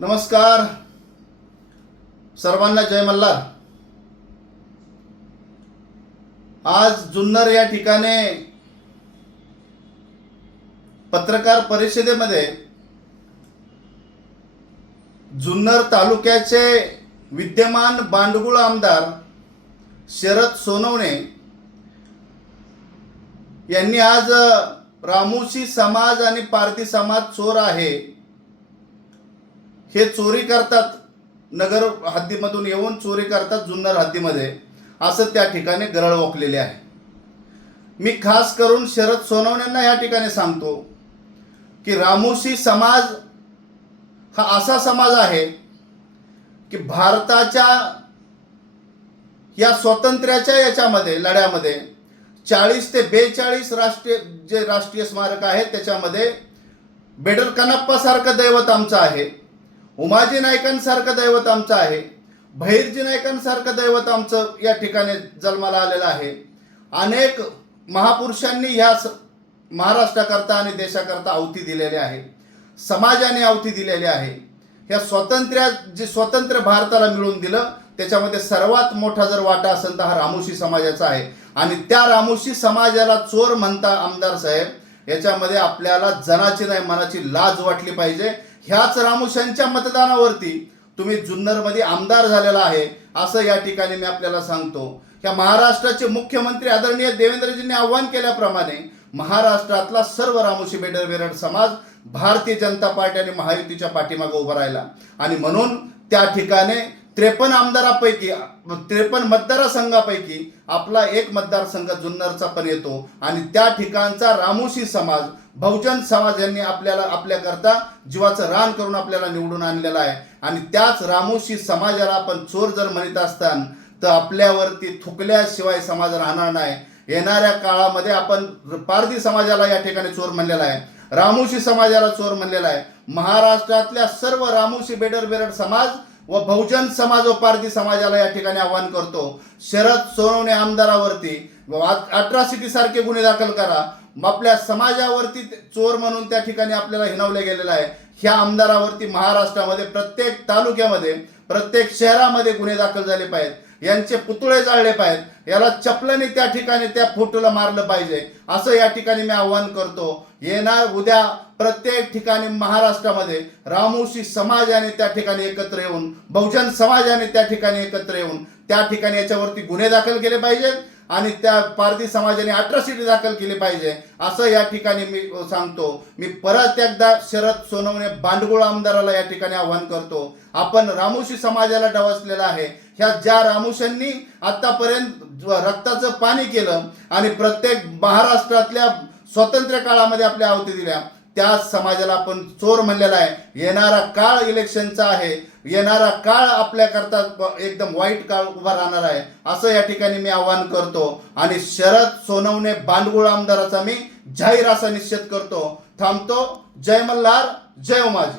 नमस्कार. सर्वांना जय मल्हार. आज जुन्नर या ठिकाणी पत्रकार परिषदेमध्ये जुन्नर तालुक्याचे विद्यमान बांडगुळ आमदार शरद सोनवणे यांनी आज रामोशी समाज आणि पारधी समाज चोर आहे हे चोरी करतात. नगर हद्दीमधून येऊन चोरी करतात जुन्नर हद्दीमध्ये. असं त्या ठिकाणी गरळ ओकलेले आहे. मी खास करून शरद सोनवण्यांना या ठिकाणी सांगतो की रामोशी समाज हा असा समाज आहे की भारताच्या या स्वातंत्र्याच्या याच्यामध्ये लढ्यामध्ये चाळीस ते बेचाळीस राष्ट्रीय जे राष्ट्रीय स्मारक आहेत त्याच्यामध्ये बेडर कनप्पासारखं दैवत आमचं आहे. उमाजी नायकांसारखं दैवत आमचं आहे. भैरजी नायकांसारखं दैवत आमचं या ठिकाणी जन्माला आलेलं आहे. अनेक महापुरुषांनी ह्या स- महाराष्ट्राकरता आणि देशाकरता आवती दिलेली आहे. समाजाने आवती दिलेली आहे. ह्या स्वातंत्र्या जे स्वातंत्र्य भारताला मिळवून दिलं त्याच्यामध्ये सर्वात मोठा जर वाटा असेल तर हा रामोशी समाजाचा आहे. आणि त्या रामोशी समाजाला चोर म्हणता आमदार साहेब याच्यामध्ये आपल्याला जनाची नाही मनाची लाज वाटली पाहिजे. ह्याच रामुशांच्या मतदानावरती तुम्ही जुन्नरमध्ये आमदार झालेला आहे असं या ठिकाणी मी आपल्याला सांगतो. ह्या महाराष्ट्राचे मुख्यमंत्री आदरणीय देवेंद्रजींनी आव्हान केल्याप्रमाणे महाराष्ट्रातला सर्व रामोशी बेडर बेरड समाज भारतीय जनता पार्टी आणि महायुतीच्या पाठीमागे उभा राहिला. आणि म्हणून त्या ठिकाणी त्रेपन्न आमदारापैकी त्रेपन्न मतदारसंघापैकी आपला एक मतदारसंघ जुन्नरचा पण येतो. आणि त्या ठिकाणचा रामोशी समाज बहुजन समाज यांनी आपल्याला आपल्याकरता जीवाचं रान करून आपल्याला निवडून आणलेलं आहे. आणि त्याच रामोशी समाजाला आपण चोर जर म्हणत असताना तर आपल्यावरती थुकल्याशिवाय समाज राहणार नाही. येणाऱ्या काळामध्ये आपण पारधी समाजाला या ठिकाणी चोर म्हणलेला आहे. रामोशी समाजाला चोर म्हणलेला आहे. महाराष्ट्रातल्या सर्व रामोशी बेडर बेरड समाज व बहुजन समाज व पारधी समाजाला या ठिकाणी आवाहन करतो. शरद सोनवणे आमदारावरती अट्रॉसिटी सारखे गुन्हे दाखल करा. आपल्या समाजावरती चोर म्हणून त्या ठिकाणी आपल्याला हिनवलं गेलेलं आहे. ह्या आमदारावरती महाराष्ट्रामध्ये प्रत्येक तालुक्यामध्ये प्रत्येक शहरामध्ये गुन्हे दाखल झाले पाहिजेत. यांचे पुतळे जाळले पाहिजेत. याला चपलाने त्या ठिकाणी त्या फोटोला मारलं पाहिजे. असं या ठिकाणी मी आव्हान करतो. येणार उद्या प्रत्येक ठिकाणी महाराष्ट्रामध्ये रामोशी समाजाने त्या ठिकाणी एकत्र येऊन बहुजन समाजाने त्या ठिकाणी एकत्र येऊन त्या ठिकाणी याच्यावरती गुन्हे दाखल केले पाहिजेत आणि त्या पारधी समाजाने अट्रॉसिटी दाखल केली पाहिजे. असं या ठिकाणी मी सांगतो. मी परत एकदा शरद सोनवणे बांडगुळ आमदाराला या ठिकाणी आव्हान करतो. आपण रामोशी समाजाला डवसलेला आहे. ह्या ज्या रामुशांनी आतापर्यंत रक्ताचं पाणी केलं आणि प्रत्येक महाराष्ट्रातल्या स्वातंत्र्य काळामध्ये आपल्या आहुती दिल्या त्या समाजाला आपण चोर म्हणलेला आहे. येणारा काळ इलेक्शनचा आहे. येणारा काळ आपल्याकरता एकदम वाईट काळ उभा राहणार आहे. असं या ठिकाणी मी आवाहन करतो. आणि शरद सोनवणे बांडगुळ आमदाराचा मी जाहीर असा निश्चित करतो. थांबतो. जय मल्हार जय उमाजी.